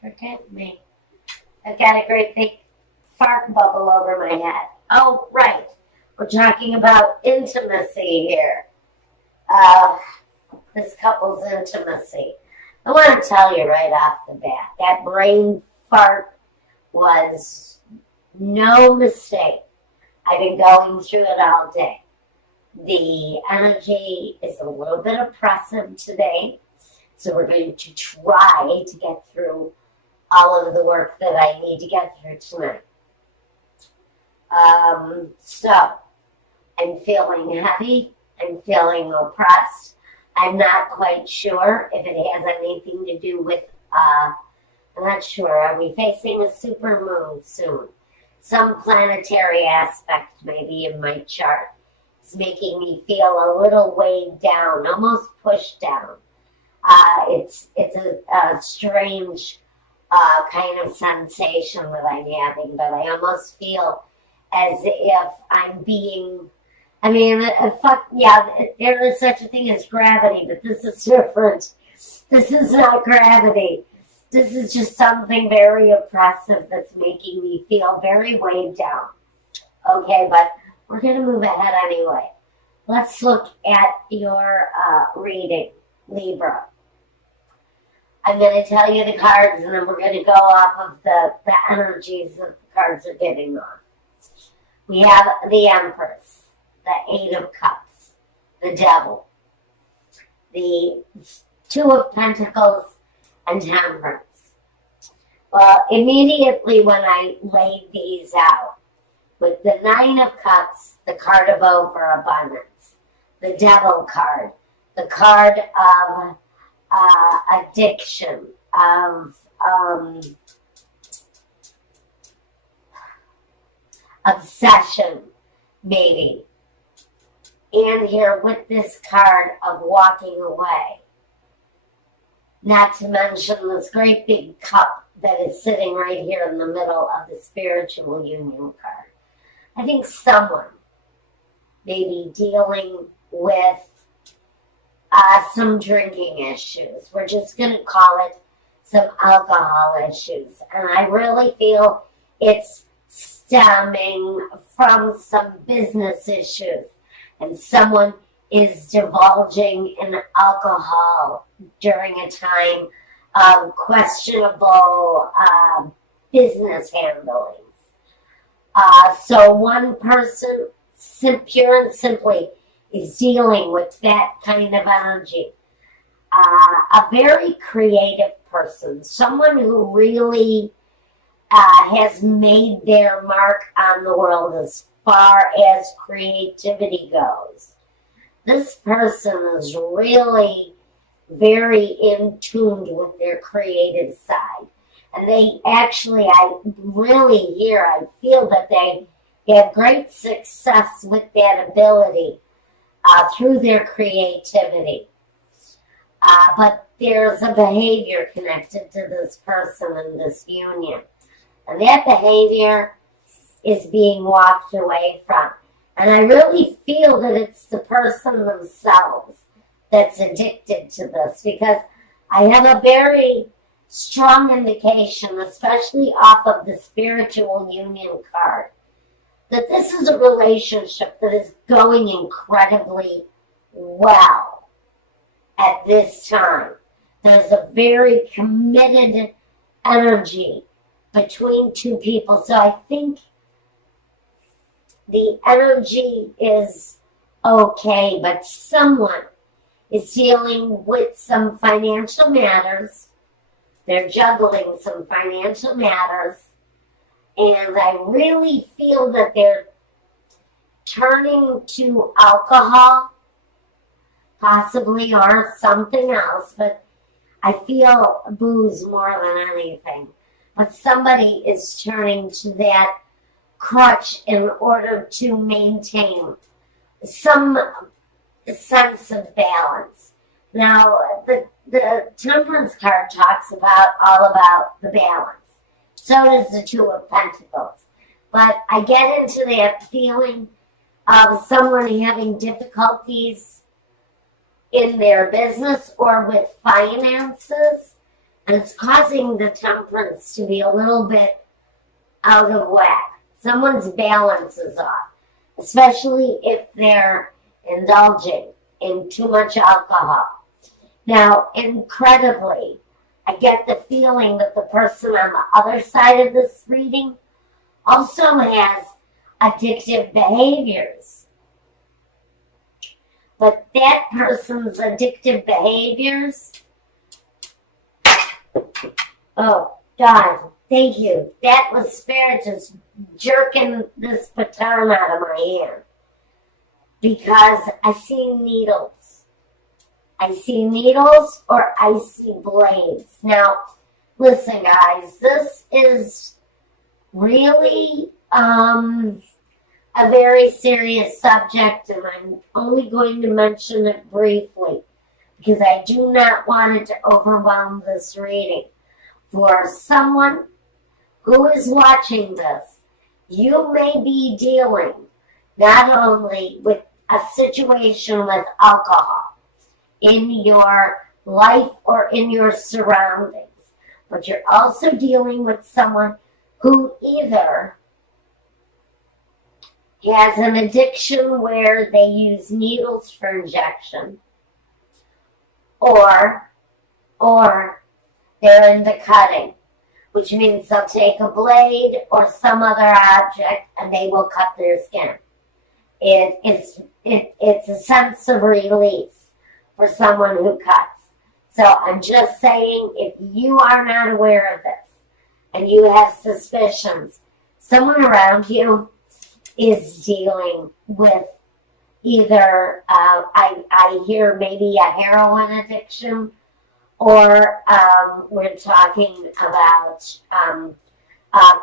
forget me. I've got a great big fart bubble over my head. Oh, right. We're talking about intimacy here. This couple's intimacy. I want to tell you right off the bat, that brain fart was no mistake. I've been going through it all day. The energy is a little bit oppressive today, so we're going to try to get through all of the work that I need to get through tonight. So, I'm feeling heavy. I'm feeling oppressed. I'm not quite sure if it has anything to do with, I'm not sure. Are we facing a supermoon soon? Some planetary aspect maybe in my chart is making me feel a little weighed down, almost pushed down. It's a strange kind of sensation that I'm having, but I almost feel as if I'm being, there is such a thing as gravity, but this is different. This is not gravity. This is just something very oppressive that's making me feel very weighed down. Okay, but we're going to move ahead anyway. Let's look at your reading, Libra. I'm going to tell you the cards, and then we're going to go off of the energies that the cards are giving off. We have the Empress, the Eight of Cups, the Devil, the Two of Pentacles, and Temperance. Well, immediately when I laid these out, with the Nine of Cups, the card of overabundance, the Devil card, the card of addiction, of obsession, maybe. And here with this card of walking away. Not to mention this great big cup that is sitting right here in the middle of the spiritual union card. I think someone may be dealing with some drinking issues. We're just going to call it some alcohol issues. And I really feel it's stemming from some business issues. And someone is divulging in alcohol during a time of questionable business handlings. So one person, pure and simply, is dealing with that kind of energy. A very creative person, someone who really has made their mark on the world as far as creativity goes. This person is really very in tune with their creative side. And they actually, I feel that they have great success with that ability through their creativity. But there's a behavior connected to this person in this union. And that behavior is being walked away from. And I really feel that it's the person themselves that's addicted to this, because I have a very strong indication, especially off of the spiritual union card, that this is a relationship that is going incredibly well at this time. There's a very committed energy between two people. So I think the energy is okay, but someone is dealing with some financial matters. They're juggling some financial matters. And I really feel that they're turning to alcohol, possibly, or something else. But I feel booze more than anything. But somebody is turning to that crutch in order to maintain some sense of balance. Now, the Temperance card talks all about the balance. So does the Two of Pentacles. But I get into that feeling of someone having difficulties in their business or with finances. And it's causing the temperance to be a little bit out of whack. Someone's balance is off, especially if they're indulging in too much alcohol. Now, incredibly, I get the feeling that the person on the other side of this reading also has addictive behaviors. But that person's addictive behaviors, oh, God, thank you. That was Spirit just jerking this baton out of my hand. Because I see needles. I see needles or I see blades. Now, listen, guys, this is really a very serious subject, and I'm only going to mention it briefly because I do not want it to overwhelm this reading. For someone who is watching this, you may be dealing not only with a situation with alcohol in your life or in your surroundings, but you're also dealing with someone who either has an addiction where they use needles for injection, or they're into cutting, which means they'll take a blade or some other object and they will cut their skin. It's a sense of release for someone who cuts. So I'm just saying, if you are not aware of this and you have suspicions, someone around you is dealing with either, I hear maybe a heroin addiction, or we're talking about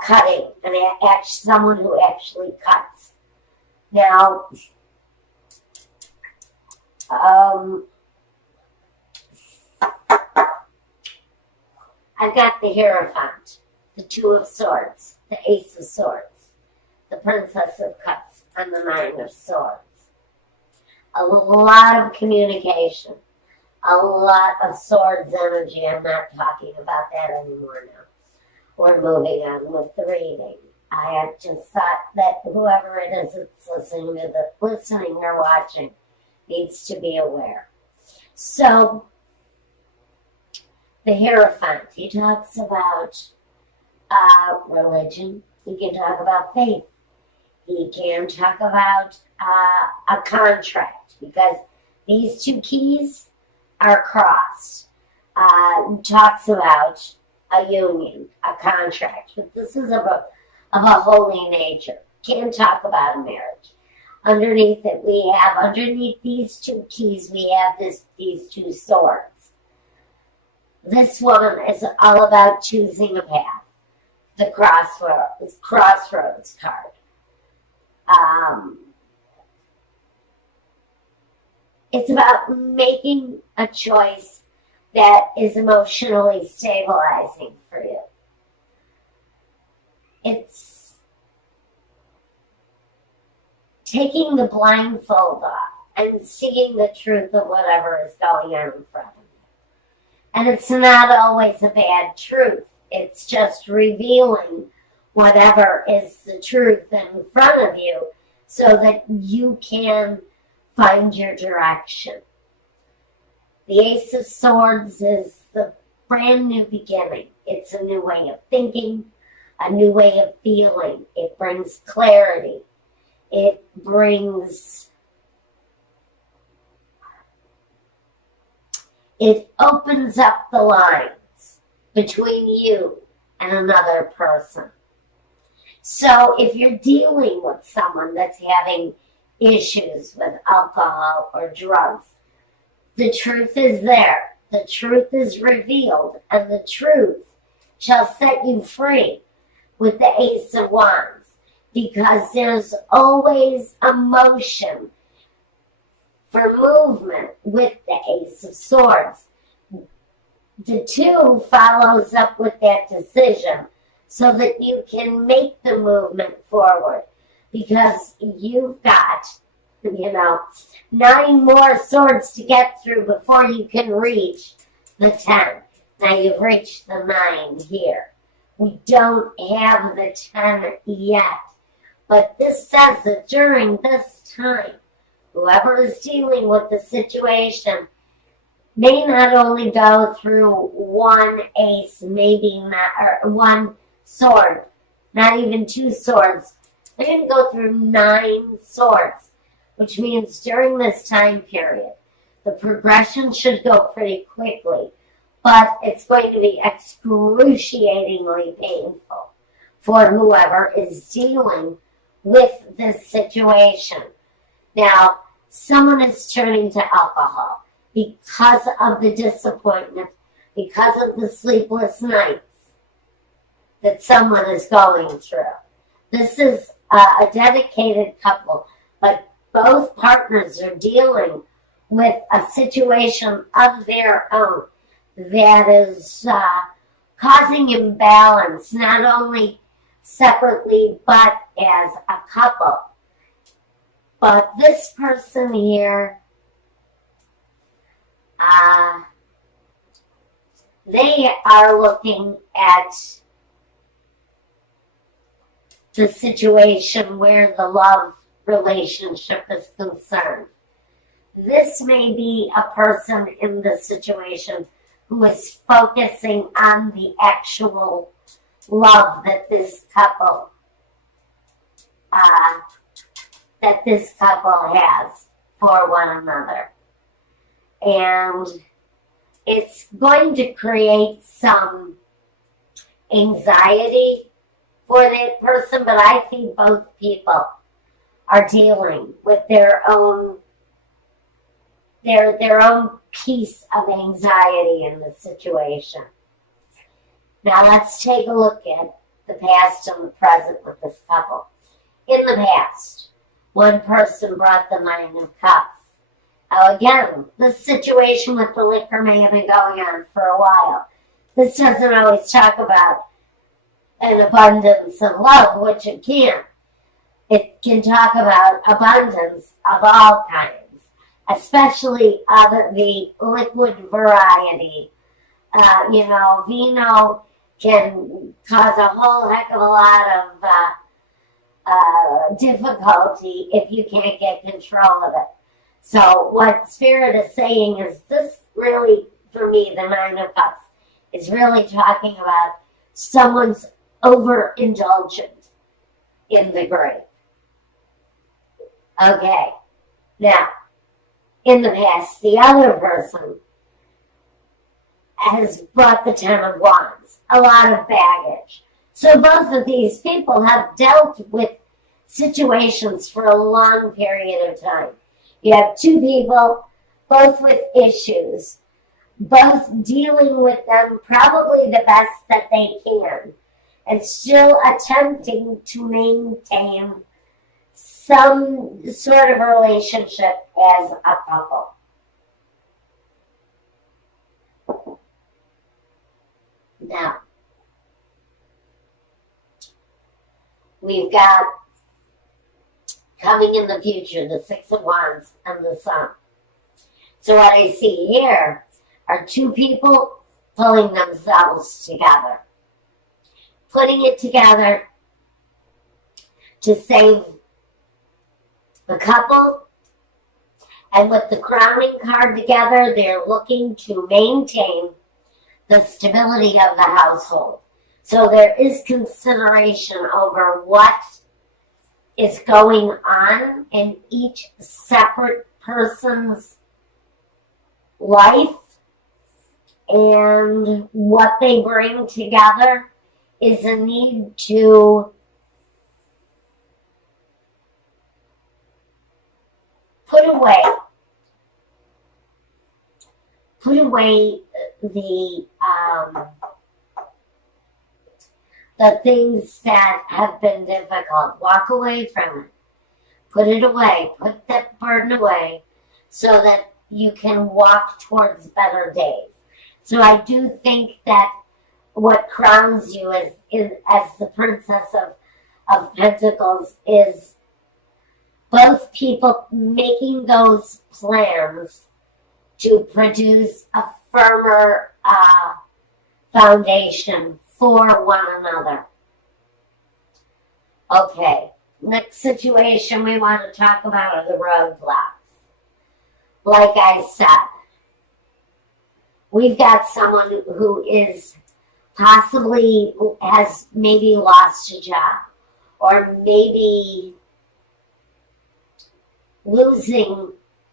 cutting, and someone who actually cuts. Now, I've got the Hierophant, the Two of Swords, the Ace of Swords, the Princess of Cups, and the Nine of Swords. A lot of communication, a lot of swords energy. I'm not talking about that anymore now. We're moving on with the reading. I just thought that whoever it is that's listening or watching needs to be aware. So, the Hierophant, he talks about religion. He can talk about faith. He can talk about a contract, because these two keys are crossed. Talks about a union, a contract, but this is of a holy nature. Can't talk about a marriage. Underneath these two keys, we have these two swords. This one is all about choosing a path. The crossroads card. It's about making a choice that is emotionally stabilizing for you. It's taking the blindfold off and seeing the truth of whatever is going on in front of you. And it's not always a bad truth. It's just revealing whatever is the truth in front of you so that you can find your direction. The Ace of Swords is the brand new beginning. It's a new way of thinking, a new way of feeling. It brings clarity. It opens up the lines between you and another person. So if you're dealing with someone that's having issues with alcohol or drugs, the truth is there. The truth is revealed, and the truth shall set you free with the Ace of Wands, because there's always a motion for movement with the Ace of Swords. The two follows up with that decision so that you can make the movement forward, because you've got, 9 more swords to get through before you can reach the 10. Now you've reached the 9 here. We don't have the 10 yet. But this says that during this time, whoever is dealing with the situation may not only go through one ace, maybe not, or one sword, not even 2 swords. They're going to go through 9 swords, which means during this time period, the progression should go pretty quickly, but it's going to be excruciatingly painful for whoever is dealing with this situation. Now, someone is turning to alcohol because of the disappointment, because of the sleepless nights that someone is going through. This is a dedicated couple, but both partners are dealing with a situation of their own that is causing imbalance, not only separately, but as a couple. But this person here, they are looking at the situation where the love relationship is concerned. This may be a person in the situation who is focusing on the actual love that this couple has for one another. And it's going to create some anxiety for that person, but I think both people are dealing with their own piece of anxiety in the situation. Now let's take a look at the past and the present with this couple. In the past, one person brought the 9 of Cups. Now again, this situation with the liquor may have been going on for a while. This doesn't always talk about an abundance of love, which it can. It can talk about abundance of all kinds, especially of the liquid variety. Vino can cause a whole heck of a lot of difficulty if you can't get control of it. So what Spirit is saying is this really, for me, the 9 of Cups, is really talking about someone's overindulgent in the grape. Okay, now, in the past, the other person has brought the 10 of Wands, a lot of baggage. So both of these people have dealt with situations for a long period of time. You have 2 people, both with issues, both dealing with them probably the best that they can, and still attempting to maintain some sort of relationship as a couple. Now, we've got coming in the future, the 6 of Wands and the Sun. So what I see here are 2 people pulling themselves together, putting it together to save the couple. And with the crowning card together, they're looking to maintain the stability of the household. So there is consideration over what is going on in each separate person's life, and what they bring together is a need to put away the things that have been difficult. Walk away from it. Put it away. Put that burden away so that you can walk towards better days. So I do think that what crowns you as the Princess of Pentacles is both people making those plans to produce a firmer foundation for one another. Okay, next situation we want to talk about are the roadblocks. Like I said, we've got someone who is possibly has maybe lost a job, or maybe losing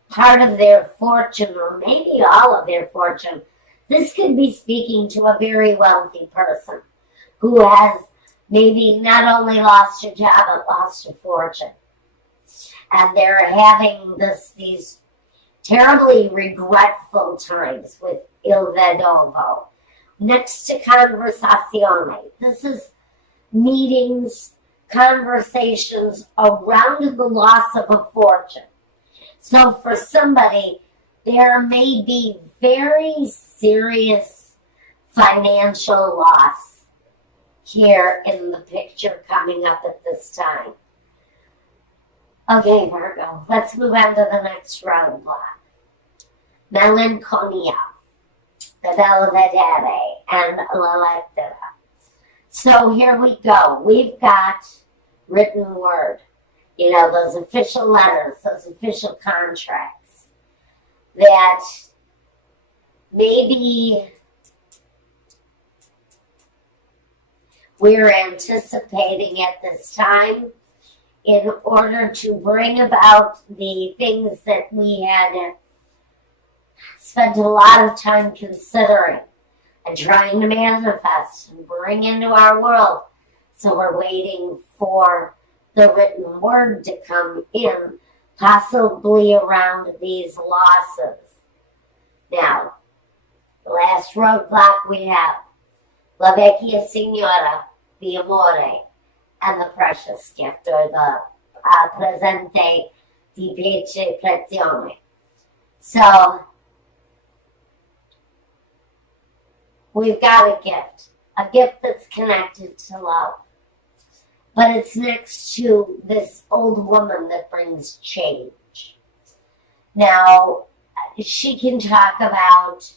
part of their fortune, or maybe all of their fortune. This could be speaking to a very wealthy person who has maybe not only lost a job, but lost a fortune. And they're having these terribly regretful times with il vedovo. Next to conversazione. This is meetings, conversations around the loss of a fortune. So for somebody, there may be very serious financial loss here in the picture coming up at this time. Okay, Virgo, let's move on to the next roadblock. Melancholia, the Belvedere, and La Lettera. So here we go. We've got written word. You know, those official letters, those official contracts that maybe we're anticipating at this time in order to bring about the things that we had spent a lot of time considering and trying to manifest and bring into our world. So we're waiting for the written word to come in, possibly around these losses. Now, the last roadblock we have, La Vecchia Signora, the Amore, and the precious gift, or the presente di piacere prezione. So, we've got a gift that's connected to love. But it's next to this old woman that brings change. Now, she can talk about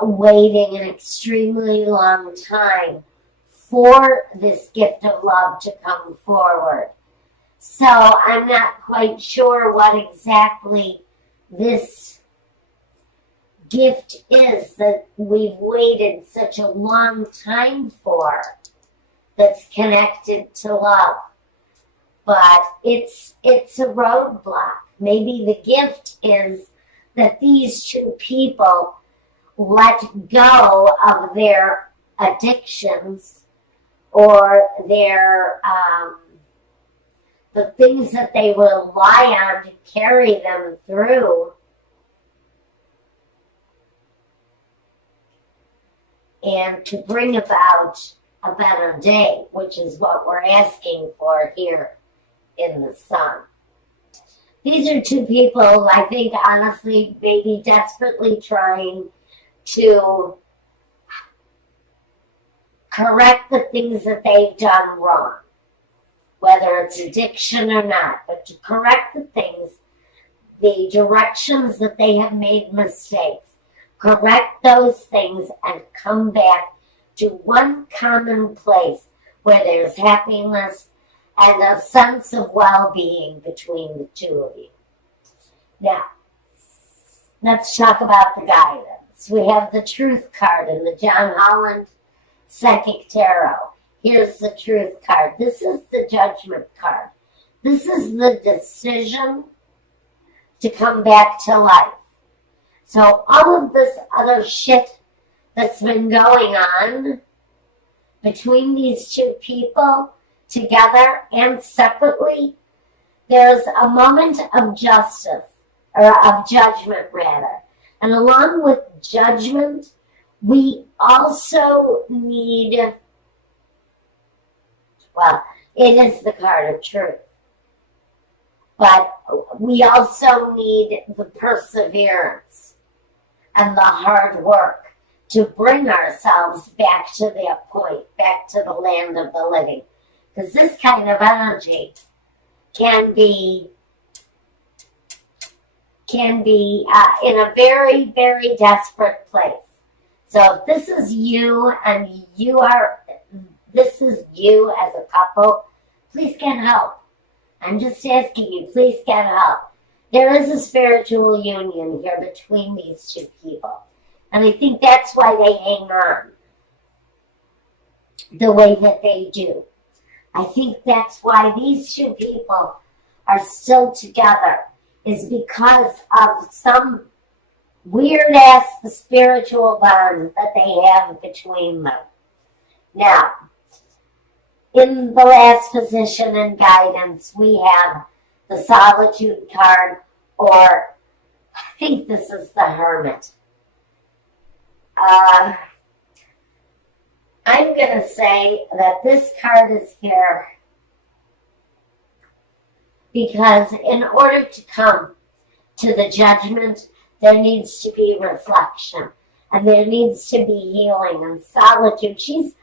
waiting an extremely long time for this gift of love to come forward. So I'm not quite sure what exactly this gift is that we've waited such a long time for, that's connected to love. But it's a roadblock. Maybe the gift is that these two people let go of their addictions or their the things that they rely on to carry them through, and to bring about a better day, which is what we're asking for here in the sun. These are two people, I think, honestly, maybe desperately trying to correct the things that they've done wrong, whether it's addiction or not, but to correct the things, the directions that they have made mistakes, correct those things and come back to one common place where there's happiness and a sense of well-being between the two of you. Now, let's talk about the guidance. We have the Truth card in the John Holland Psychic Tarot. Here's the Truth card. This is the Judgment card. This is the decision to come back to life. So all of this other shit that's been going on between these two people, together and separately, there's a moment of justice, or of judgment rather. And along with judgment, we also need, well, it is the card of truth. But we also need the perseverance and the hard work to bring ourselves back to that point, back to the land of the living. Because this kind of energy can be in a very, very desperate place. So if this is you and this is you as a couple, please get help. I'm just asking you, please get help. There is a spiritual union here between these two people. And I think that's why they hang on the way that they do. I think that's why these two people are still together, is because of some weird-ass spiritual bond that they have between them. Now, in the last position in guidance, we have the Solitude card, or I think this is the Hermit. I'm going to say that this card is here because in order to come to the judgment, there needs to be reflection and there needs to be healing and solitude. She's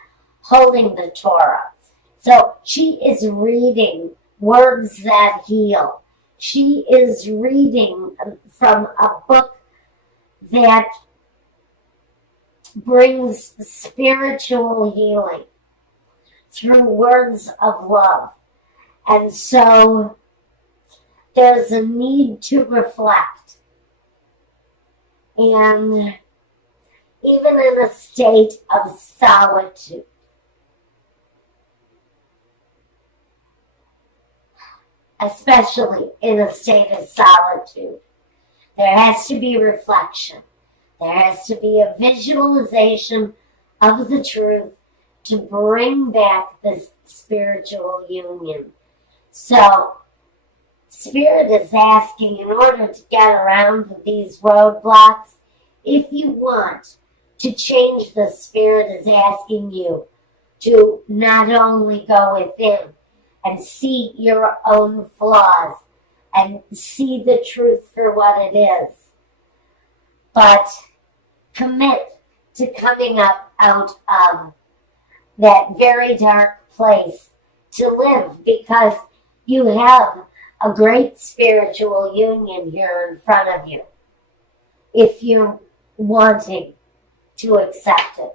holding the Torah. So she is reading words that heal. She is reading from a book that brings spiritual healing through words of love. And so there's a need to reflect. And even in a state of solitude, especially in a state of solitude, there has to be reflection. There has to be a visualization of the truth to bring back this spiritual union. So, Spirit is asking, in order to get around these roadblocks, if you want to change the Spirit is asking you to not only go within and see your own flaws and see the truth for what it is, but commit to coming up out of that very dark place to live, because you have a great spiritual union here in front of you if you're wanting to accept it.